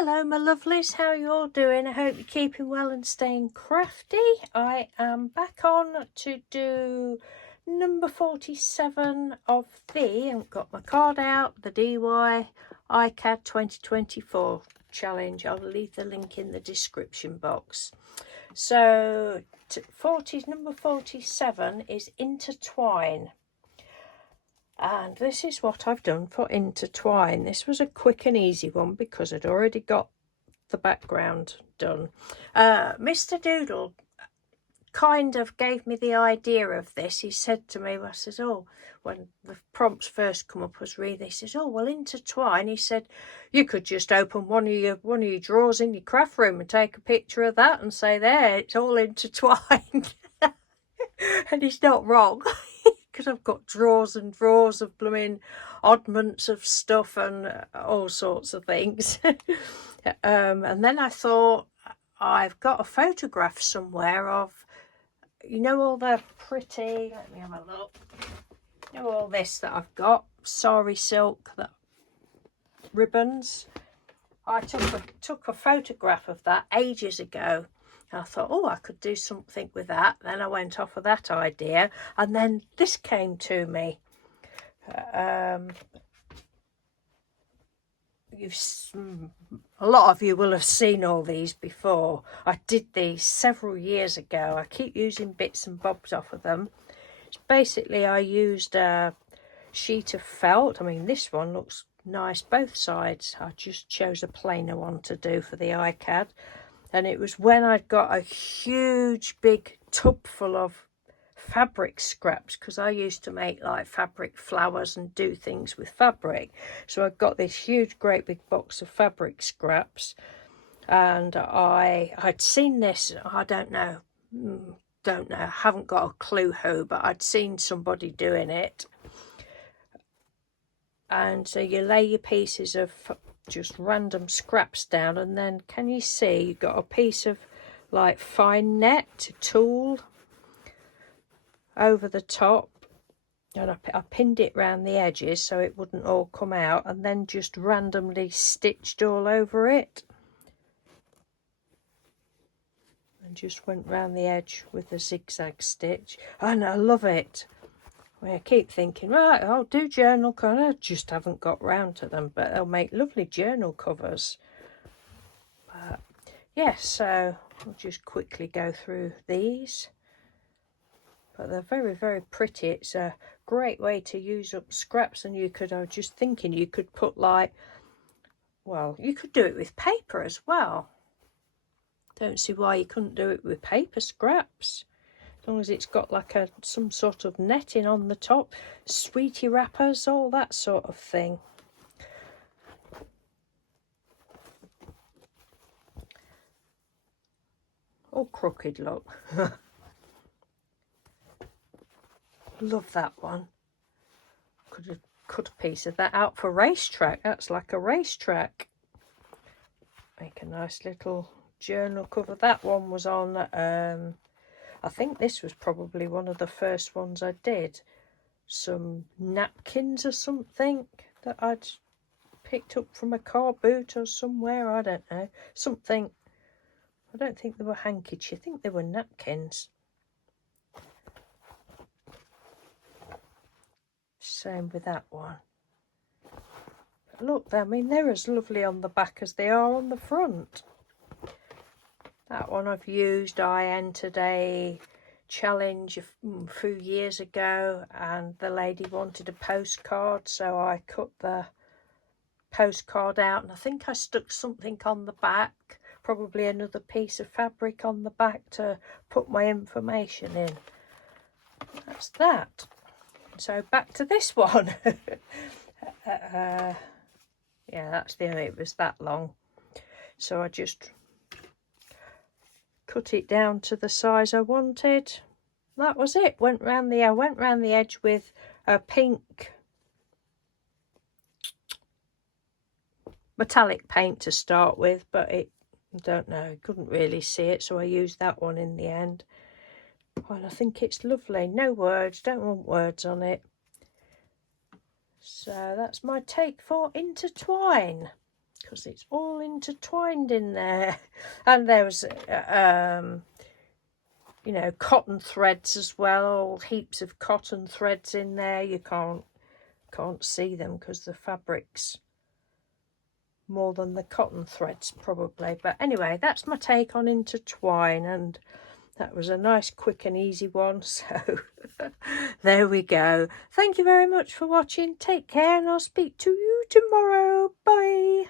Hello my lovelies, how are you all doing? I hope you're keeping well and staying crafty. I am back on to do number 47 of the, I haven't got my card out, the DY iCAD 2024 challenge. I'll leave the link in the description box. So number 47 is Intertwine. And this is what I've done for Intertwine. This was a quick and easy one because I'd already got the background done. Mr. Doodle kind of gave me the idea of this. He said to me, I says, oh, when the prompts first come up, I was reading, he says, oh, well, Intertwine. He said, you could just open one of your drawers in your craft room and take a picture of that and say, there, it's all intertwined. And he's not wrong. Because I've got drawers and drawers of blooming oddments of stuff and all sorts of things. And then I thought, I've got a photograph somewhere of, you know, all the pretty, let me have a look, you know, all this that I've got, sari silk, that ribbons. I took a photograph of that ages ago. I thought, oh, I could do something with that. Then I went off of that idea, and then this came to me. A lot of you will have seen all these before. I did these several years ago. I keep using bits and bobs off of them. It's basically, I used a sheet of felt. I mean, this one looks nice both sides. I just chose a plainer one to do for the iCAD. And it was when I'd got a huge big tub full of fabric scraps, because I used to make like fabric flowers and do things with fabric. So I got this huge great big box of fabric scraps, and I'd seen this, I don't know, haven't got a clue who, but I'd seen somebody doing it. And so you lay your pieces of just random scraps down, and then can you see you've got a piece of like fine net tool over the top, and I pinned it round the edges so it wouldn't all come out, and then just randomly stitched all over it and just went round the edge with a zigzag stitch, and I love it. I keep thinking, right, I'll do journal covers. I just haven't got round to them, but they'll make lovely journal covers. But yes, so I'll just quickly go through these. But they're very, very pretty. It's a great way to use up scraps, and you could, I was just thinking, you could put like, well, you could do it with paper as well. Don't see why you couldn't do it with paper scraps. As long as it's got like some sort of netting on the top, sweetie wrappers, all that sort of thing. All crooked, look. Love that one. Could have cut a piece of that out for racetrack. That's like a racetrack. Make a nice little journal cover. That one was on I think this was probably one of the first ones I did. Some napkins or something that I'd picked up from a car boot or somewhere. I don't know. Something. I don't think they were handkerchiefs. I think they were napkins. Same with that one. But look, I mean, they're as lovely on the back as they are on the front. That one I've used. I entered a challenge a few years ago, and the lady wanted a postcard, so I cut the postcard out, and I think I stuck something on the back, probably another piece of fabric on the back to put my information in. That's that. So back to this one. Yeah, that's it was that long, so I just cut it down to the size I wanted. That was it. I went round the edge with a pink metallic paint to start with, but I don't know, couldn't really see it, so I used that one in the end. And I think it's lovely. No words, don't want words on it. So that's my take for Intertwine. because it's all intertwined in there. And there was you know, cotton threads as well, heaps of cotton threads in there. You can't see them because the fabric's more than the cotton threads probably. But anyway, that's my take on Intertwine, and that was a nice, quick and easy one. So there we go. Thank you very much for watching. Take care, and I'll speak to you tomorrow. Bye.